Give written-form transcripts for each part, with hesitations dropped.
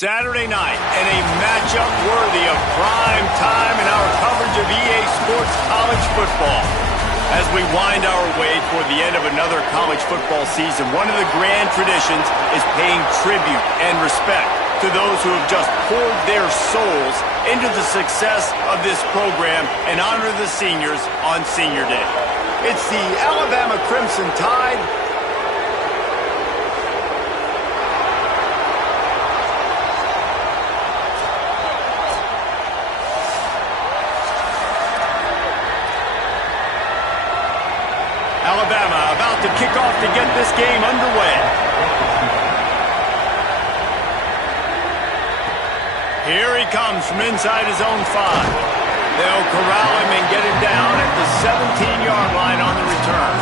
Saturday night, and a matchup worthy of prime time in our coverage of EA Sports College football. As we wind our way toward the end of another college football season, one of the grand traditions is paying tribute and respect to those who have just poured their souls into the success of this program and honor the seniors on Senior Day. It's the Alabama Crimson Tide. Alabama about to kick off to get this game underway. Here he comes from inside his own 5. They'll corral him and get him down at the 17-yard line on the return.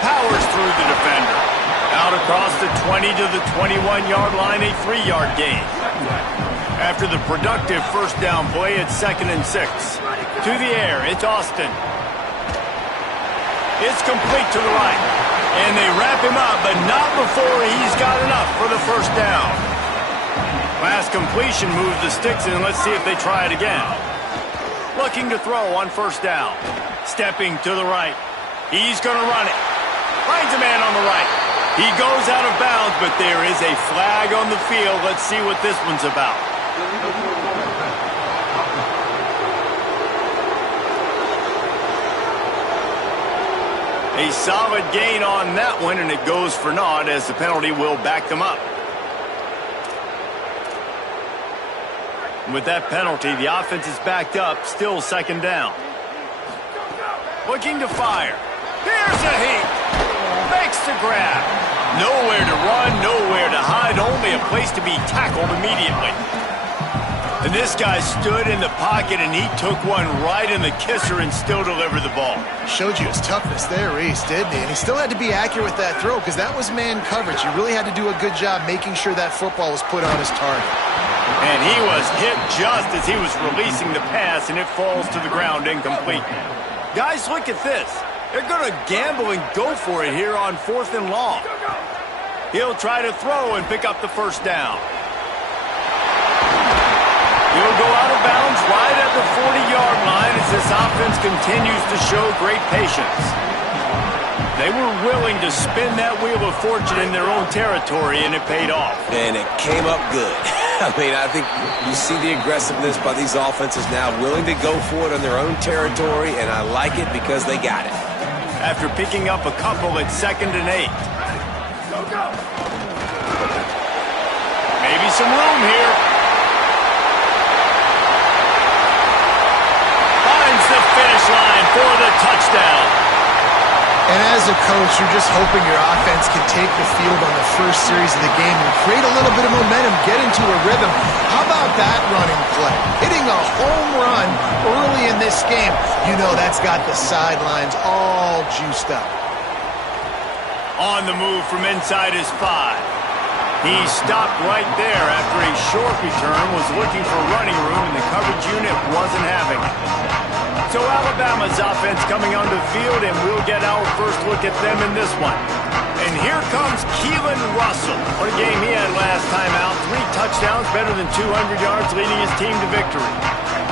Powers through the defender. Out across the 20 to the 21-yard line, a 3-yard gain. After the productive first down play, it's 2nd and 6. To the air, it's Austin. It's complete to the right. And they wrap him up, but not before he's got enough for the first down. Last completion moves the sticks in. Let's see if they try it again. Looking to throw on first down. Stepping to the right. He's going to run it. Finds a man on the right. He goes out of bounds, but there is a flag on the field. Let's see what this one's about. A solid gain on that one, and it goes for naught as the penalty will back them up. With that penalty, the offense is backed up, still 2nd down. Looking to fire. Here's a heat. Makes the grab. Nowhere to run, nowhere to hide, only a place to be tackled immediately. And this guy stood in the pocket, and he took one right in the kisser and still delivered the ball. Showed you his toughness there, Reese, didn't he? And he still had to be accurate with that throw because that was man coverage. He really had to do a good job making sure that football was put on his target. And he was hit just as he was releasing the pass, and it falls to the ground incomplete. Guys, look at this. They're going to gamble and go for it here on 4th and long. He'll try to throw and pick up the first down. He'll go out of bounds right at the 40-yard line as this offense continues to show great patience. They were willing to spin that wheel of fortune in their own territory, and it paid off. And it came up good. I mean, I think you see the aggressiveness by these offenses now, willing to go for it on their own territory, and I like it because they got it. After picking up a couple at 2nd and 8. Maybe some room here. Finds the finish line for the touchdown. And as a coach, you're just hoping your offense can take the field on the first series of the game and create a little bit of momentum, get into a rhythm. How about that running play? Hitting a home run early in this game. You know that's got the sidelines all juiced up. On the move from inside his 5. He stopped right there after a short return, was looking for running room, and the coverage unit wasn't having it. So Alabama's offense coming onto the field, and we'll get our first look at them in this one. And here comes Keelan Russell. What a game he had last time out. 3 touchdowns, better than 200 yards, leading his team to victory.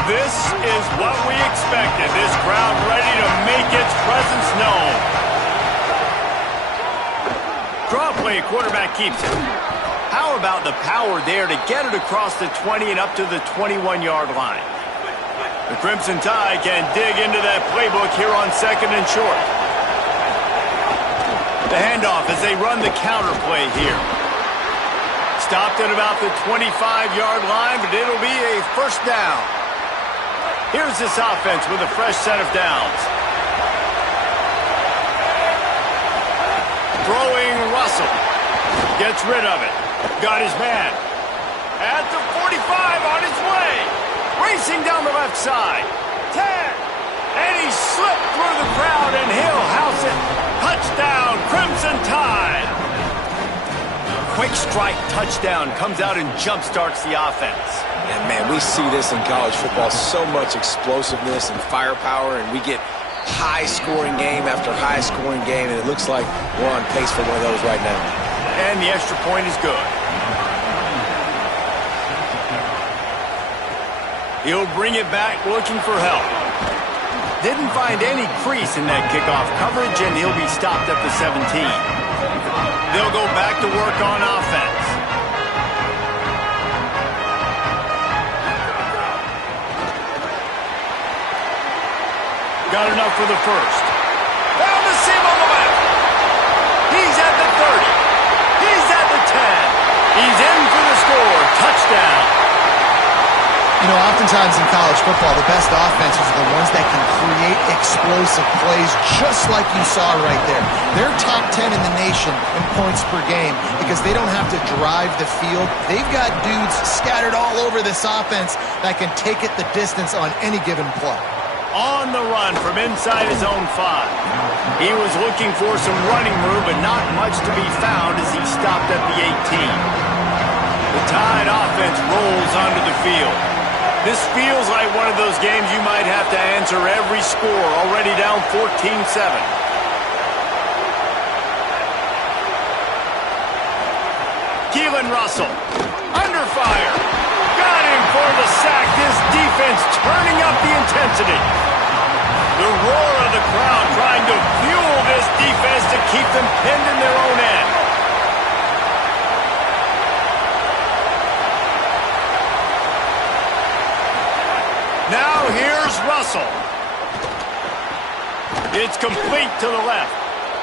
This is what we expected. This crowd ready to make its presence known. Draw play, quarterback keeps it. How about the power there to get it across the 20 and up to the 21-yard line? The Crimson Tide can dig into that playbook here on 2nd and short. The handoff as they run the counter play here. Stopped at about the 25-yard line, but it'll be a first down. Here's this offense with a fresh set of downs. Throwing Russell. Gets rid of it. Got his man. At the 45 on his way. Racing down the left side. 10. And he slipped through the crowd, and he'll house it. Touchdown, Crimson Tide. Quick strike touchdown comes out and jump starts the offense. And, man, we see this in college football, so much explosiveness and firepower, and we get high-scoring game after high-scoring game, and it looks like we're on pace for one of those right now. And the extra point is good. He'll bring it back looking for help. Didn't find any crease in that kickoff coverage, and he'll be stopped at the 17. They'll go back to work on offense. Got enough for the first. Down the seam on the left. He's at the 30. He's at the 10. He's in for the score. Touchdown. You know, oftentimes in college football, the best offenses are the ones that can create explosive plays just like you saw right there. They're top 10 in the nation in points per game because they don't have to drive the field. They've got dudes scattered all over this offense that can take it the distance on any given play. On the run from inside his own 5. He was looking for some running room, but not much to be found as he stopped at the 18. The Tide offense rolls onto the field. This feels like one of those games you might have to answer every score, already down 14-7. Keelan Russell, under fire. Got him for the sack. This defense turning up the intensity. The roar of the crowd trying to fuel this defense to keep them pinned in their own end. Now here's Russell. It's complete to the left.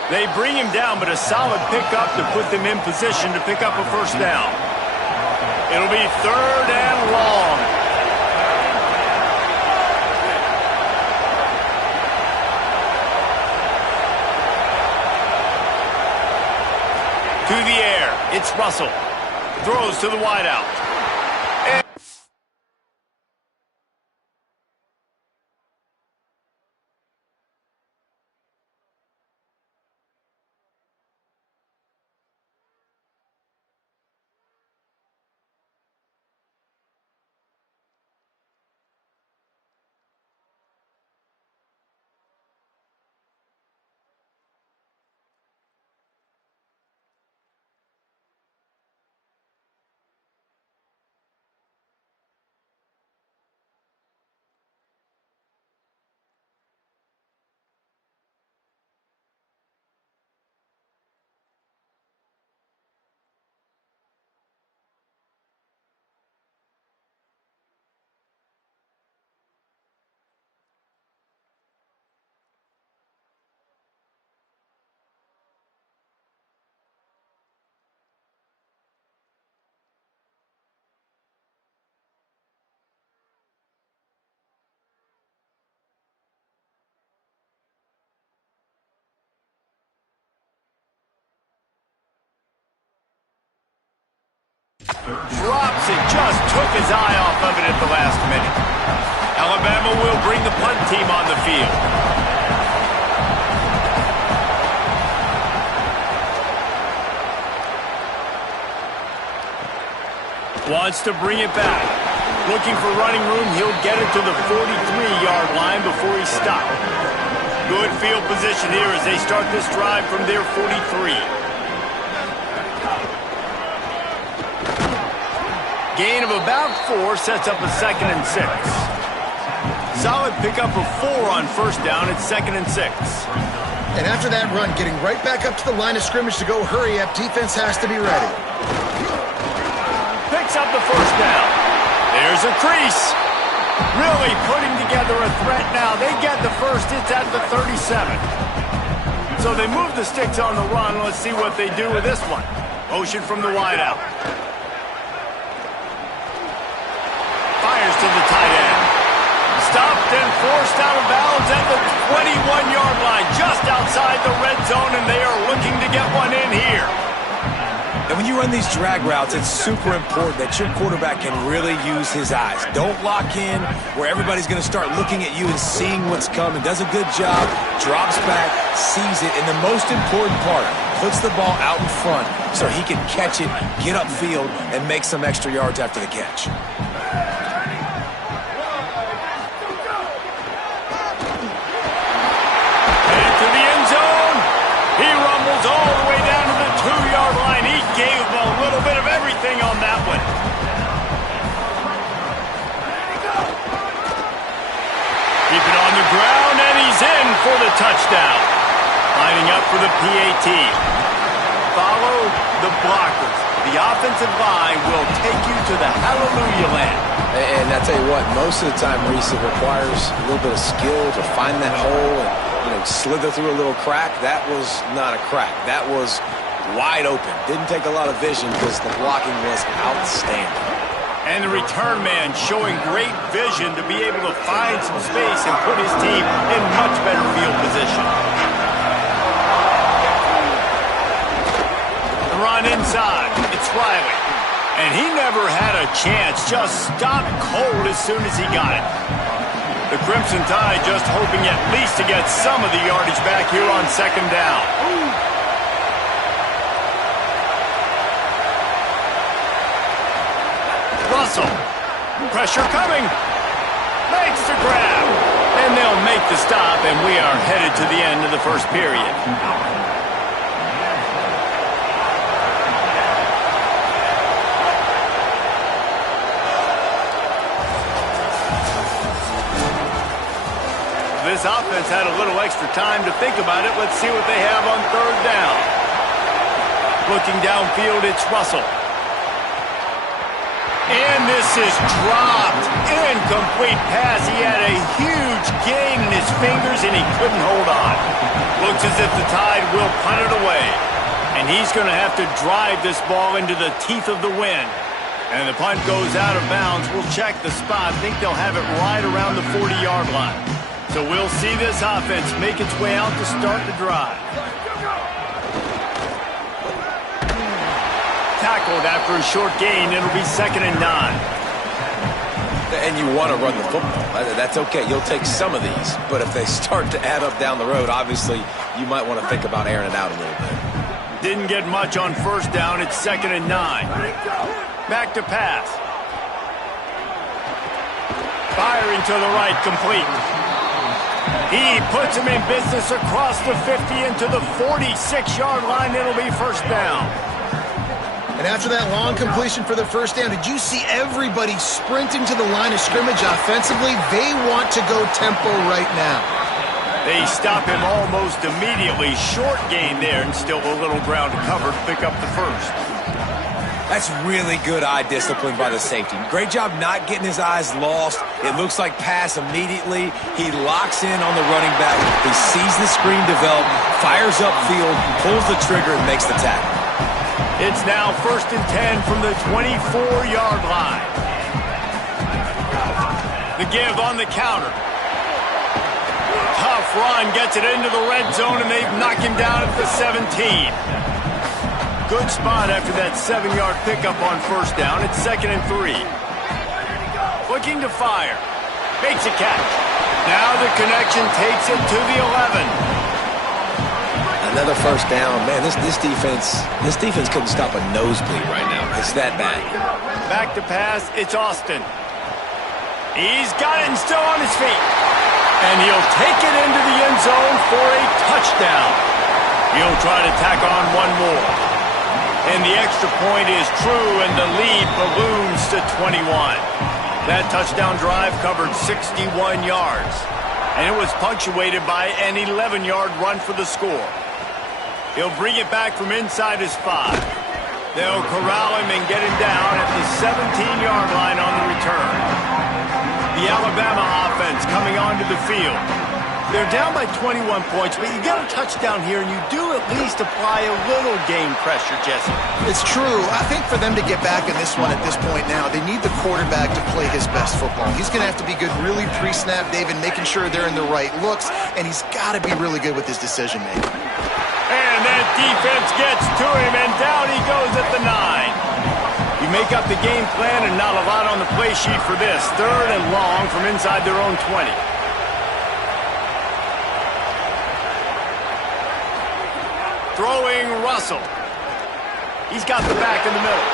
They bring him down, but a solid pickup to put them in position to pick up a first down. It'll be 3rd and long. To the air, it's Russell. Throws to the wideout. Drops it, just took his eye off of it at the last minute. Alabama will bring the punt team on the field. Wants to bring it back. Looking for running room, he'll get it to the 43-yard line before he's stopped. Good field position here as they start this drive from their 43. Gain of about 4 sets up a 2nd and 6. Solid pickup of 4 on first down. It's 2nd and 6. And after that run, getting right back up to the line of scrimmage to go hurry up, defense has to be ready. Picks up the first down. There's a crease. Really putting together a threat now. They get the first. It's at the 37. So they move the sticks on the run. Let's see what they do with this one. Motion from the wideout. Fires to the tight end. Stopped and forced out of bounds at the 21-yard line, just outside the red zone, and they are looking to get one in here. And when you run these drag routes, it's super important that your quarterback can really use his eyes. Don't lock in where everybody's going to start looking at you and seeing what's coming. Does a good job, drops back, sees it, and the most important part, puts the ball out in front so he can catch it, get upfield, and make some extra yards after the catch. for the touchdown. Lining up for the PAT. Follow the blockers. The offensive line will take you to the hallelujah land. And I tell you what, most of the time, Reese, it requires a little bit of skill to find that hole and, slither through a little crack. That was not a crack. That was wide open. Didn't take a lot of vision because the blocking was outstanding. And the return man showing great vision to be able to find some space and put his team in much better field position. The run inside. It's Riley. And he never had a chance. Just stopped cold as soon as he got it. The Crimson Tide just hoping at least to get some of the yardage back here on second down. Russell. Pressure coming. Makes the grab. And they'll make the stop, and we are headed to the end of the first period. This offense had a little extra time to think about it. Let's see what they have on third down. Looking downfield, it's Russell. And this is dropped. Incomplete pass. He had a huge gain in his fingers, and he couldn't hold on. Looks as if the Tide will punt it away. And he's going to have to drive this ball into the teeth of the wind. And the punt goes out of bounds. We'll check the spot. Think they'll have it right around the 40-yard line. So we'll see this offense make its way out to start the drive. Tackled after a short gain. It'll be 2nd and 9. And you want to run the football. That's okay. You'll take some of these. But if they start to add up down the road, obviously you might want to think about airing it out a little bit. Didn't get much on first down. It's 2nd and 9. Back to pass. Firing to the right, complete. He puts him in business across the 50 into the 46-yard line. It'll be first down. And after that long completion for the first down, did you see everybody sprinting to the line of scrimmage offensively? They want to go tempo right now. They stop him almost immediately. Short gain there, and still a little ground to cover to pick up the first. That's really good eye discipline by the safety. Great job not getting his eyes lost. It looks like pass immediately. He locks in on the running back. He sees the screen develop, fires upfield, pulls the trigger, and makes the tackle. It's now 1st and 10 from the 24-yard line. The give on the counter. Tough run, gets it into the red zone, and they've knocked him down at the 17. Good spot after that 7-yard pickup on first down. It's 2nd and 3. Looking to fire. Makes a catch. Now the connection takes it to the 11. Another first down. Man, this defense couldn't stop a nosebleed right now. It's that bad. Back to pass. It's Austin. He's got it and still on his feet. And he'll take it into the end zone for a touchdown. He'll try to tack on one more. And the extra point is true, and the lead balloons to 21. That touchdown drive covered 61 yards. And it was punctuated by an 11-yard run for the score. He'll bring it back from inside his 5. They'll corral him and get him down at the 17-yard line on the return. The Alabama offense coming onto the field. They're down by 21 points, but you get a touchdown here, and you do at least apply a little game pressure, Jesse. It's true. I think for them to get back in this one at this point now, they need the quarterback to play his best football. He's going to have to be good really pre-snap, David, making sure they're in the right looks, and he's got to be really good with his decision-making. And that defense gets to him, and down he goes at the 9. You make up the game plan, and not a lot on the play sheet for this. 3rd and long from inside their own 20. Throwing Russell. He's got the back in the middle.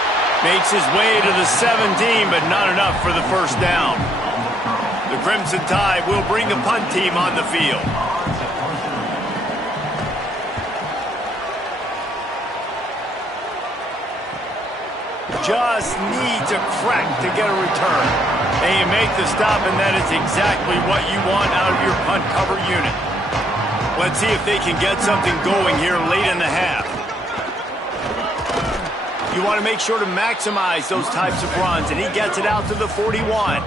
Makes his way to the 17, but not enough for the first down. The Crimson Tide will bring the punt team on the field. Just needs a crack to get a return. And you make the stop, and that is exactly what you want out of your punt cover unit. Let's see if they can get something going here late in the half. You want to make sure to maximize those types of runs, and he gets it out to the 41.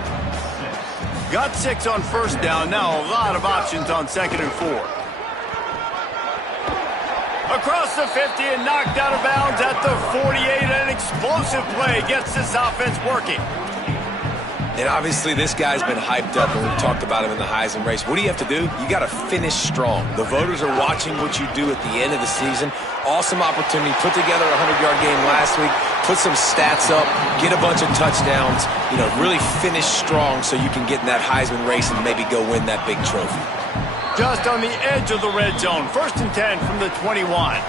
Got 6 on first down. Now a lot of options on 2nd and 4. Across the 50 and knocked out of bounds at the 48. An explosive play gets this offense working. And obviously this guy's been hyped up, and we've talked about him in the Heisman race. What do you have to do? You got to finish strong. The voters are watching what you do at the end of the season. Awesome opportunity. Put together a 100-yard game last week. Put some stats up. Get a bunch of touchdowns. You know, really finish strong so you can get in that Heisman race and maybe go win that big trophy. Just on the edge of the red zone. 1st and 10 from the 21.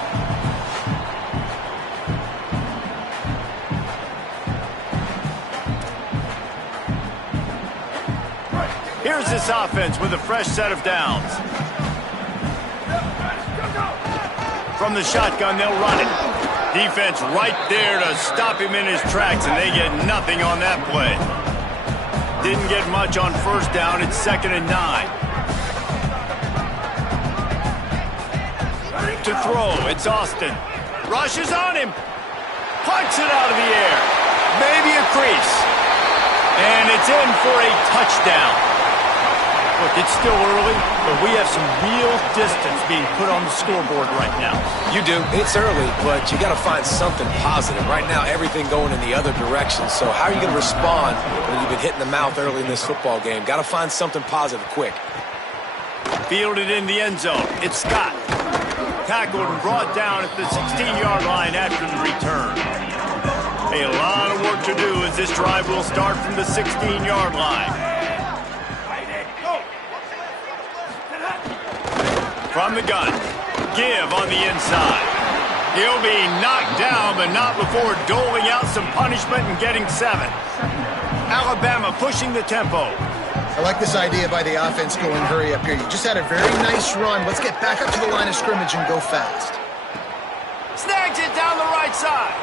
Here's this offense with a fresh set of downs. From the shotgun, they'll run it. Defense right there to stop him in his tracks, and they get nothing on that play. Didn't get much on first down. It's 2nd and 9. To throw, it's Austin. Rushes on him. Punts it out of the air. Maybe a crease. And it's in for a touchdown. Look, it's still early, but we have some real distance being put on the scoreboard right now. You do. It's early, but you got to find something positive. Right now, everything going in the other direction. So how are you going to respond when you've been hit in the mouth early in this football game? Got to find something positive quick. Fielded in the end zone. It's Scott. Tackled and brought down at the 16-yard line after the return. A lot of work to do as this drive will start from the 16-yard line. From the gun, give on the inside. He'll be knocked down, but not before doling out some punishment and getting 7. Alabama pushing the tempo. I like this idea by the offense going hurry up here. You just had a very nice run. Let's get back up to the line of scrimmage and go fast. Snags it down the right side.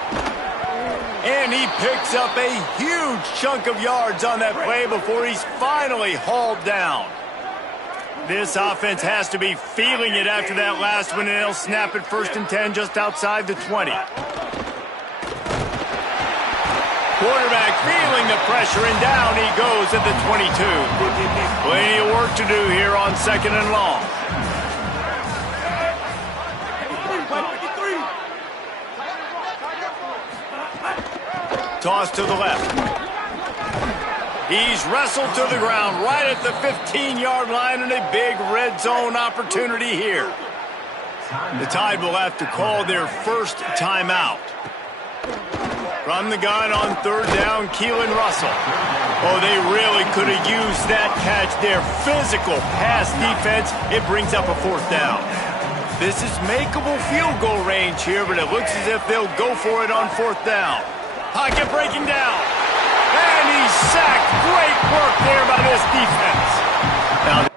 And he picks up a huge chunk of yards on that play before he's finally hauled down. This offense has to be feeling it after that last one, and they'll snap it 1st and 10 just outside the 20. Quarterback feeling the pressure, and down he goes at the 22. Plenty of work to do here on 2nd and long. Toss to the left. He's wrestled to the ground right at the 15-yard line, and a big red zone opportunity here. The Tide will have to call their first timeout. From the gun on 3rd down, Keelan Russell. Oh, they really could have used that catch. Their physical pass defense, it brings up a 4th down. This is makeable field goal range here, but it looks as if they'll go for it on 4th down. Pocket breaking down. And he's sacked. Great work there by this defense. Now,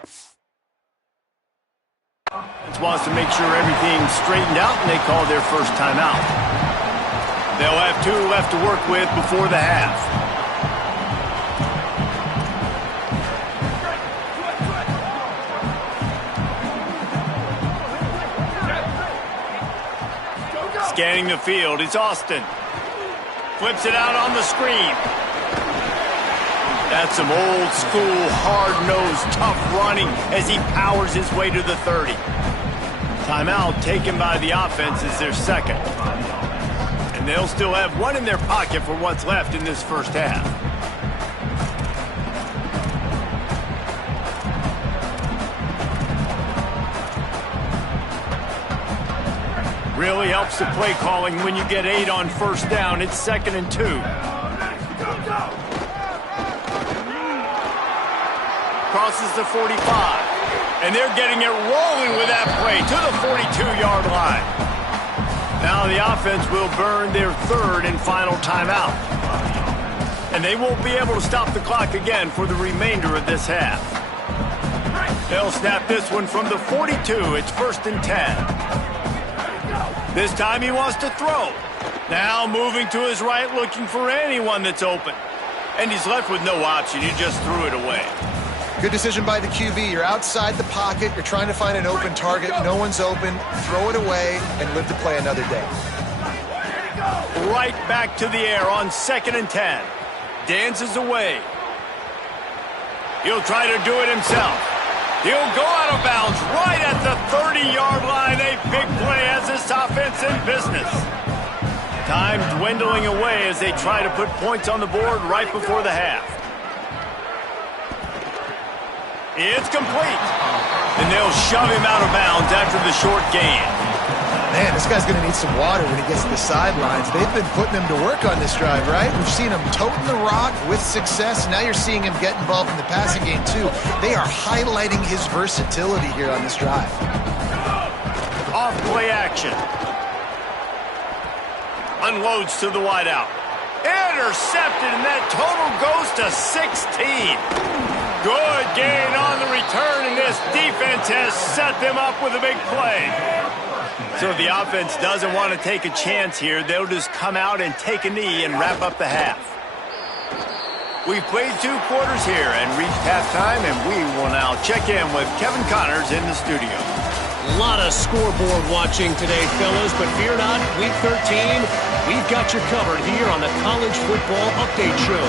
defense wants to make sure everything's straightened out, and they call their first timeout. They'll have 2 left to work with before the half. Scanning the field, it's Austin. Flips it out on the screen. That's some old school, hard-nosed, tough running as he powers his way to the 30. Timeout taken by the offense is their 2nd. And they'll still have 1 in their pocket for what's left in this first half. Really helps the play calling when you get 8 on first down. It's 2nd and 2. Crosses the 45. And they're getting it rolling with that play to the 42-yard line. Now the offense will burn their 3rd and final timeout. And they won't be able to stop the clock again for the remainder of this half. They'll snap this one from the 42. It's 1st and 10. This time he wants to throw. Now moving to his right, looking for anyone that's open. And he's left with no option. He just threw it away. Good decision by the QB. You're outside the pocket. You're trying to find an open target. No one's open. Throw it away and live to play another day. Right back to the air on 2nd and 10. Dances away. He'll try to do it himself. He'll go out of bounds right at the 30-yard line. A big play has this offense in business. Time dwindling away as they try to put points on the board right before the half. It's complete. And they'll shove him out of bounds after the short gain. Man, this guy's going to need some water when he gets to the sidelines. They've been putting him to work on this drive, right? We've seen him toting the rock with success. Now you're seeing him get involved in the passing game, too. They are highlighting his versatility here on this drive. Off play action. Unloads to the wideout. Intercepted, and that total goes to 16. Good gain on the return, and this defense has set them up with a big play. So if the offense doesn't want to take a chance here, they'll just come out and take a knee and wrap up the half. We've played 2 quarters here and reached halftime, and we will now check in with Kevin Connors in the studio. A lot of scoreboard watching today, fellas, but fear not, Week 13, we've got you covered here on the College Football Update Show.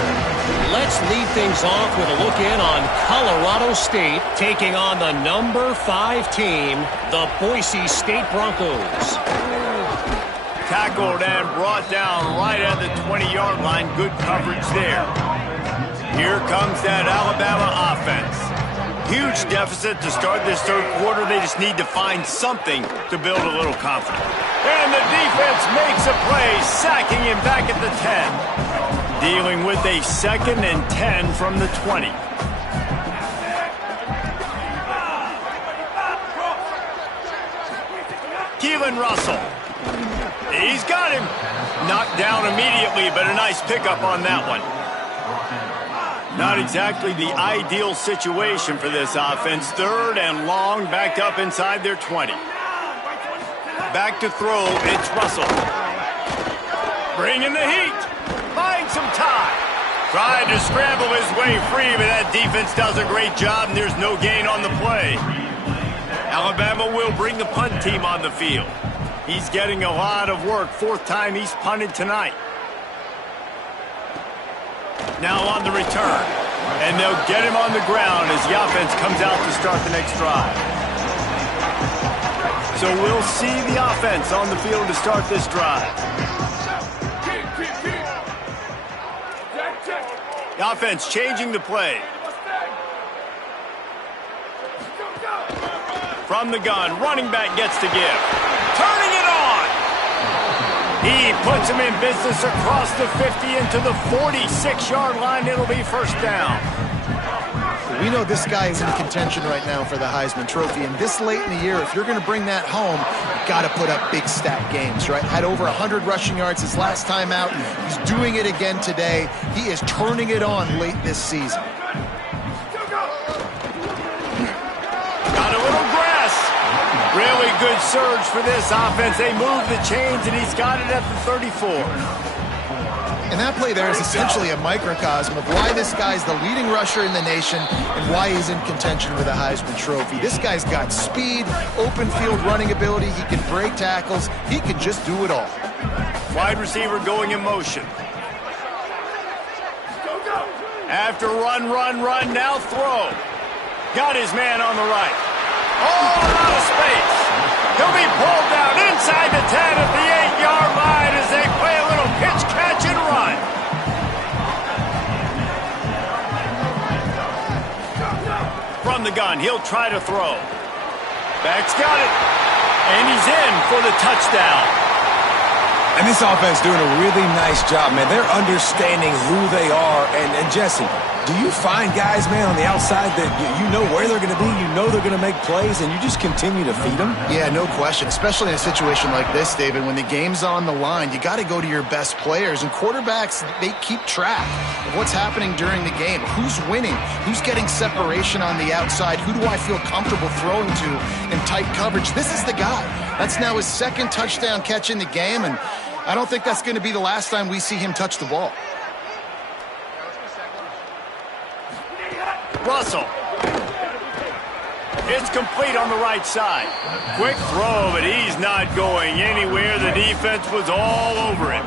Let's lead things off with a look in on Colorado State taking on the number 5 team, the Boise State Broncos. Tackled and brought down right at the 20-yard line. Good coverage there. Here comes that Alabama offense. Huge deficit to start this 3rd quarter. They just need to find something to build a little confidence. And the defense makes a play, sacking him back at the 10. Dealing with a 2nd and 10 from the 20. Keelan Russell. He's got him. Knocked down immediately, but a nice pickup on that one. Not exactly the ideal situation for this offense. 3rd and long, backed up inside their 20. Back to throw, it's Russell. Bringing the heat. Finds some time. Tried to scramble his way free, but that defense does a great job, and there's no gain on the play. Alabama will bring the punt team on the field. He's getting a lot of work. 4th time he's punted tonight. Now on the return. And they'll get him on the ground as the offense comes out to start the next drive. So we'll see the offense on the field to start this drive. The offense changing the play. From the gun, running back gets to give. Turning it on! He puts him in business across the 50 into the 46-yard line. It'll be 1st down. We know this guy is in contention right now for the Heisman Trophy, and this late in the year, if you're going to bring that home, you've got to put up big stat games, right? Had over 100 rushing yards his last time out. He's doing it again today. He is turning it on late this season. Got a little grass. Really good surge for this offense. They move the chains, and he's got it at the 34. And that play there is essentially a microcosm of why this guy's the leading rusher in the nation and why he's in contention for the Heisman Trophy. This guy's got speed, open field running ability. He can break tackles. He can just do it all. Wide receiver going in motion. After run, now throw. Got his man on the right. Oh, a lot of space. He'll be pulled down inside the 10 at the 8-yard line as they play a little pitch, catch, and run. From the gun, he'll try to throw. Back's got it. And he's in for the touchdown. And this offense doing a really nice job, man. They're understanding who they are. And Jesse, do you find guys, man, on the outside that you know where they're going to be, you know they're going to make plays, and you just continue to feed them? Yeah, no question, especially in a situation like this, David. When the game's on the line, you got to go to your best players. And quarterbacks, they keep track of what's happening during the game. Who's winning? Who's getting separation on the outside? Who do I feel comfortable throwing to in tight coverage? This is the guy. That's now his 2nd touchdown catch in the game, and I don't think that's going to be the last time we see him touch the ball. Russell It's complete on the right side. Quick throw, but he's not going anywhere. The defense was all over him.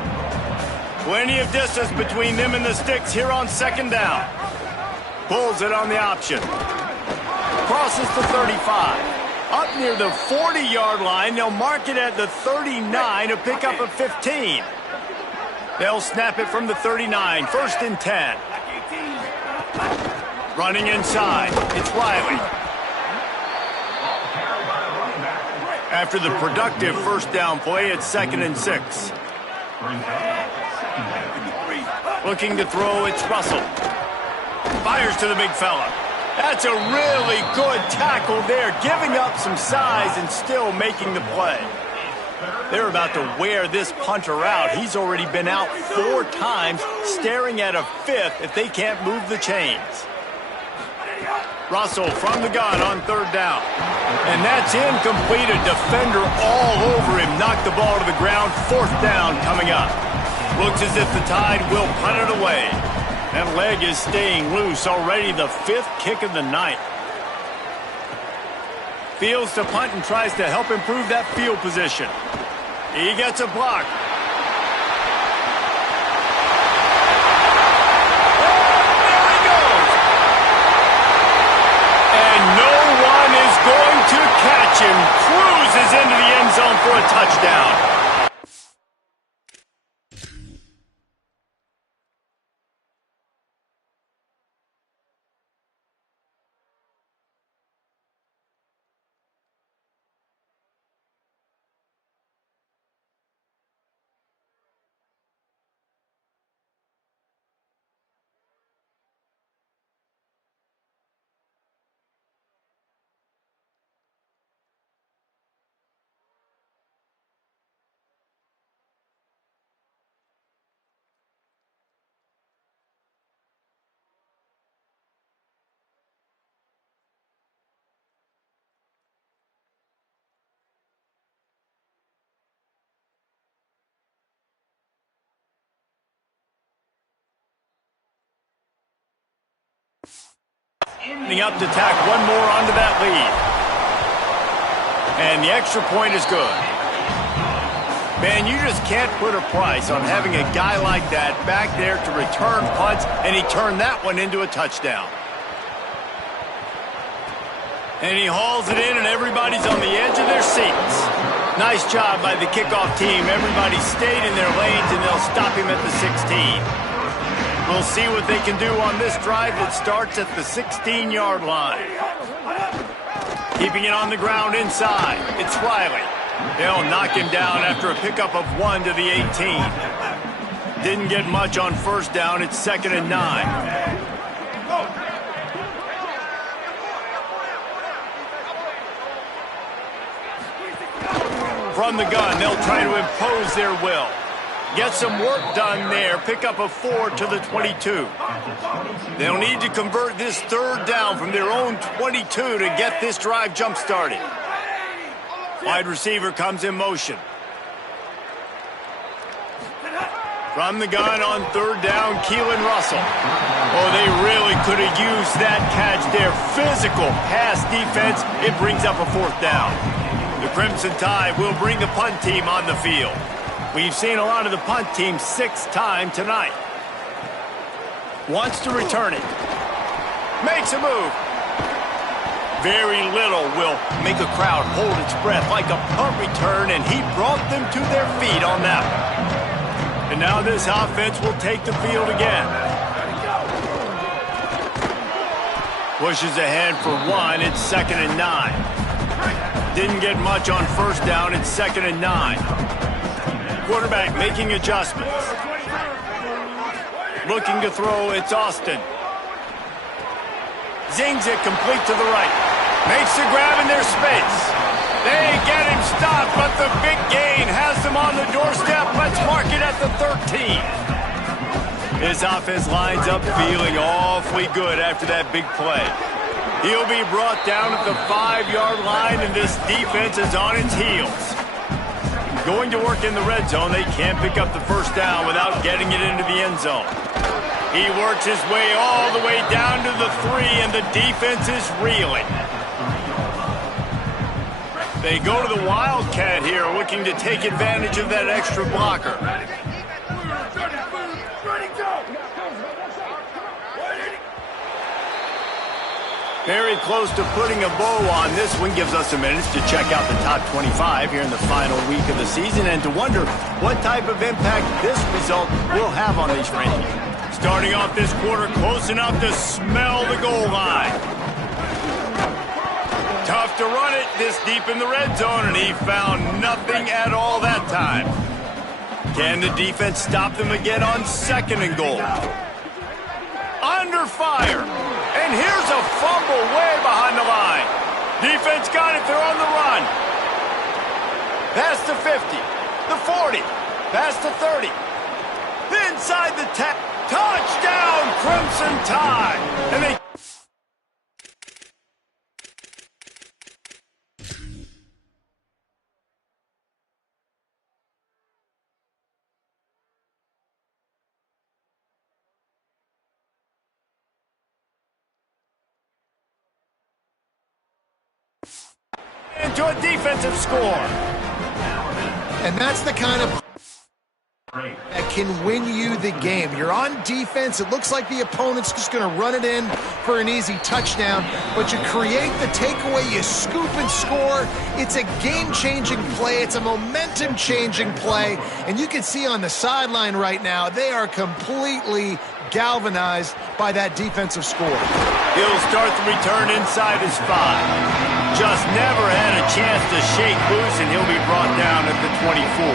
Plenty of distance between them and the sticks here on second down. Pulls it on the option. Crosses the 35. Up near the 40-yard line, they'll mark it at the 39, a pickup of 15. They'll snap it from the 39, 1st and 10. Running inside, it's Riley. After the productive first down play, it's 2nd and 6. Looking to throw, it's Russell. Fires to the big fella. That's a really good tackle there, giving up some size and still making the play. They're about to wear this punter out. He's already been out 4 times, staring at a 5th if they can't move the chains. Russell from the gun on 3rd down. And that's incomplete. A defender all over him. Knocked the ball to the ground. 4th down coming up. Looks as if the Tide will punt it away. That leg is staying loose. Already the 5th kick of the night. Fields to punt and tries to help improve that field position. He gets a block. There he goes. And no one is going to catch him. Cruises into the end zone for a touchdown. Up to tack one more onto that lead. And the extra point is good. Man, you just can't put a price on having a guy like that back there to return punts, and he turned that one into a touchdown. And he hauls it in, and everybody's on the edge of their seats. Nice job by the kickoff team. Everybody stayed in their lanes, and they'll stop him at the 16. We'll see what they can do on this drive that starts at the 16-yard line. Keeping it on the ground inside, it's Riley. They'll knock him down after a pickup of 1 to the 18. Didn't get much on 1st down, it's 2nd and 9. From the gun, they'll try to impose their will. Get some work done there. Pick up a 4 to the 22. They'll need to convert this 3rd down from their own 22 to get this drive jump-started. Wide receiver comes in motion. From the gun on 3rd down, Keelan Russell. Oh, they really could have used that catch there. Physical pass defense. It brings up a 4th down. The Crimson Tide will bring the punt team on the field. We've seen a lot of the punt team 6th time tonight. Wants to return it. Makes a move. Very little will make a crowd hold its breath like a punt return, and he brought them to their feet on that one. And now this offense will take the field again. Pushes ahead for 1. It's 2nd and 9. Didn't get much on 1st down. It's 2nd and 9. Quarterback making adjustments. Looking to throw, it's Austin. Zings it complete to the right. Makes the grab in their space. They get him stopped, but the big gain has them on the doorstep. Let's mark it at the 13. His offense lines up feeling awfully good after that big play. He'll be brought down at the 5-yard line, and this defense is on its heels. Going to work in the red zone. They can't pick up the 1st down without getting it into the end zone. He works his way all the way down to the 3, and the defense is reeling. They go to the Wildcat here, looking to take advantage of that extra blocker. Very close to putting a bow on this one. Gives us a minute to check out the top 25 here in the final week of the season and to wonder what type of impact this result will have on these rankings. Starting off this quarter close enough to smell the goal line. Tough to run it this deep in the red zone, and he found nothing at all that time. Can the defense stop them again on 2nd and goal? Under fire. And here's a fumble way behind the line. Defense got it. They're on the run. Past the 50, the 40, past the 30. Inside the 10. Touchdown, Crimson Tide. And they... into a defensive score. And that's the kind of that can win you the game. You're on defense. It looks like the opponent's just going to run it in for an easy touchdown, but you create the takeaway, you scoop and score. It's a game-changing play. It's a momentum-changing play, and you can see on the sideline right now, they are completely galvanized by that defensive score. He'll start the return inside his 5. Just never had a chance to shake loose, and he'll be brought down at the 24.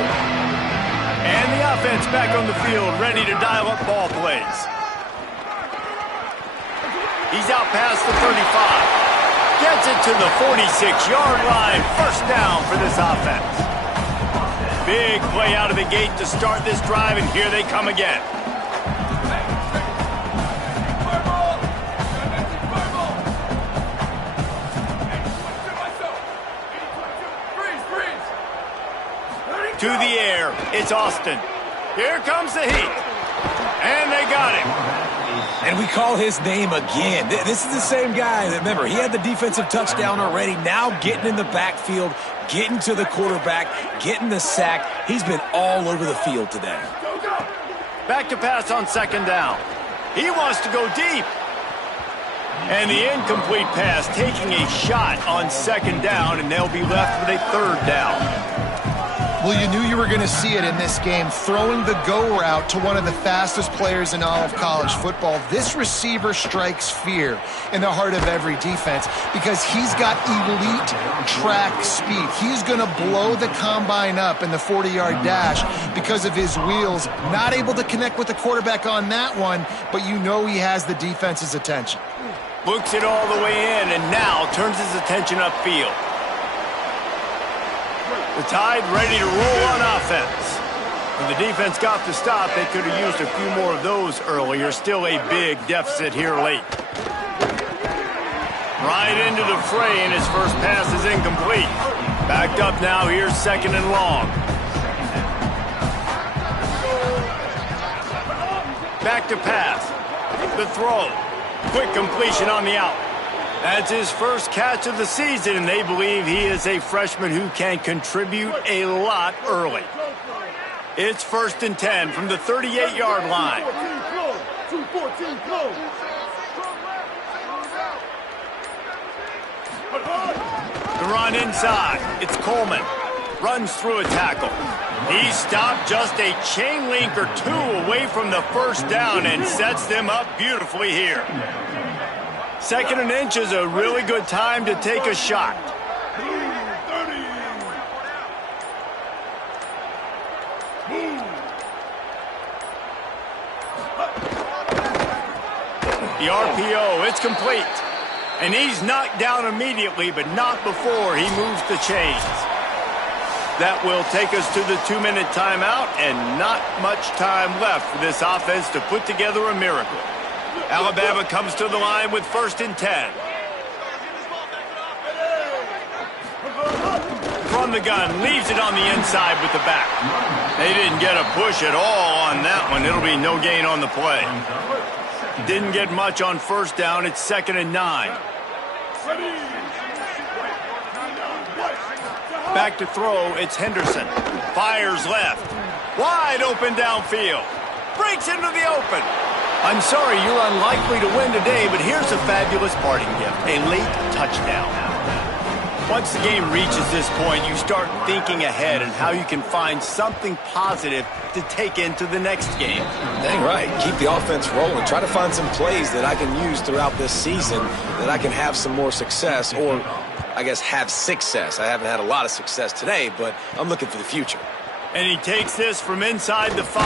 And the offense back on the field, ready to dial up ball plays. He's out past the 35. Gets it to the 46-yard line. First down for this offense. Big play out of the gate to start this drive, and here they come again. To the air, it's Austin. Here comes the heat. And they got him. And we call his name again. This is the same guy that, remember, he had the defensive touchdown already. Now getting in the backfield, getting to the quarterback, getting the sack. He's been all over the field today. Back to pass on 2nd down. He wants to go deep. And the incomplete pass taking a shot on 2nd down, and they'll be left with a 3rd down. Well, you knew you were going to see it in this game, throwing the go route to one of the fastest players in all of college football. This receiver strikes fear in the heart of every defense because he's got elite track speed. He's going to blow the combine up in the 40-yard dash because of his wheels. Not able to connect with the quarterback on that one, but you know he has the defense's attention. Looks it all the way in and now turns his attention upfield. The Tide ready to roll on offense. When the defense got the stop, they could have used a few more of those earlier. Still a big deficit here late. Right into the fray, and his first pass is incomplete. Backed up now, here's 2nd and long. Back to pass. The throw. Quick completion on the out. That's his first catch of the season, and they believe he is a freshman who can contribute a lot early. It's 1st and 10 from the 38-yard line. The run inside. It's Coleman. Runs through a tackle. He stopped just a chain link or 2 away from the 1st down and sets them up beautifully here. 2nd and inch is a really good time to take a shot. The RPO, it's complete. And he's knocked down immediately, but not before he moves the chains. That will take us to the 2-minute timeout, and not much time left for this offense to put together a miracle. Alabama comes to the line with 1st and 10. From the gun, leaves it on the inside with the back. They didn't get a push at all on that one. It'll be no gain on the play. Didn't get much on 1st down. It's 2nd and 9. Back to throw, it's Henderson. Fires left. Wide open downfield. Breaks into the open. I'm sorry, you're unlikely to win today, but here's a fabulous parting gift. A late touchdown. Once the game reaches this point, you start thinking ahead and how you can find something positive to take into the next game. Dang right. Keep the offense rolling. Try to find some plays that I can use throughout this season that I can have some more success, or I guess have success. I haven't had a lot of success today, but I'm looking for the future. And he takes this from inside the 5.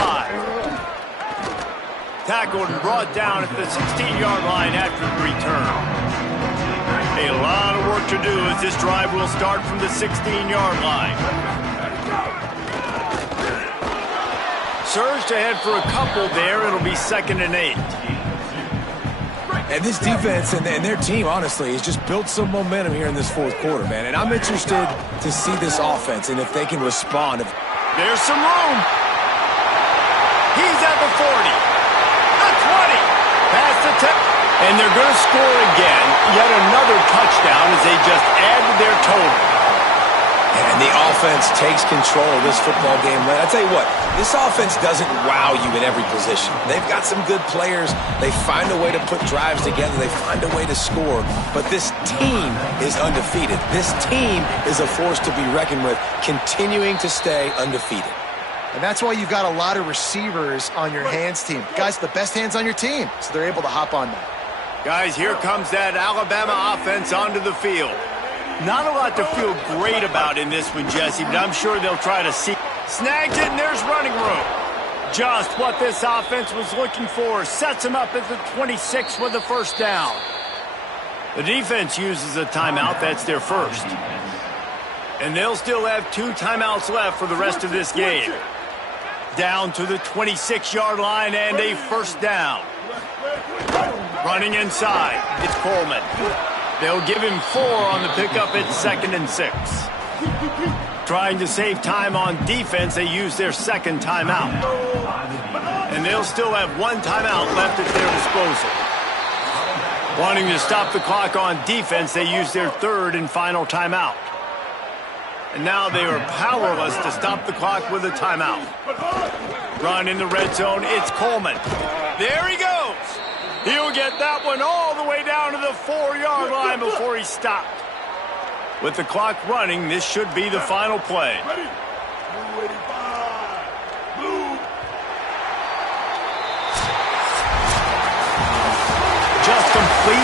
Tackled and brought down at the 16-yard line after the return. A lot of work to do as this drive will start from the 16-yard line. Surged ahead for a couple there. It'll be 2nd and 8. And this defense and their team, honestly, has just built some momentum here in this fourth quarter, man. And I'm interested to see this offense and if they can respond. There's some room. He's at the 40. The 20. Past the 10. And they're going to score again. Yet another touchdown as they just add to their total. And the offense takes control of this football game. I tell you what, this offense doesn't wow you in every position. They've got some good players. They find a way to put drives together. They find a way to score. But this team is undefeated. This team is a force to be reckoned with, continuing to stay undefeated. And that's why you've got a lot of receivers on your hands team. Guys, the best hands on your team, so they're able to hop on that. Guys, here comes that Alabama offense onto the field. Not a lot to feel great about in this one, Jesse, but I'm sure they'll try to see. Snags it, and there's running room. Just what this offense was looking for. Sets them up at the 26 with the first down. The defense uses a timeout. That's their first. And they'll still have 2 timeouts left for the rest of this game. Down to the 26-yard line and a first down. Running inside, it's Coleman. They'll give him 4 on the pickup at 2nd and 6. Trying to save time on defense, they use their 2nd timeout. And they'll still have 1 timeout left at their disposal. Wanting to stop the clock on defense, they use their 3rd and final timeout. And now they are powerless to stop the clock with a timeout. Run in the red zone, it's Coleman. There he goes. He'll get that one all the way down to the 4-yard line before he stopped. With the clock running, this should be the final play. Just complete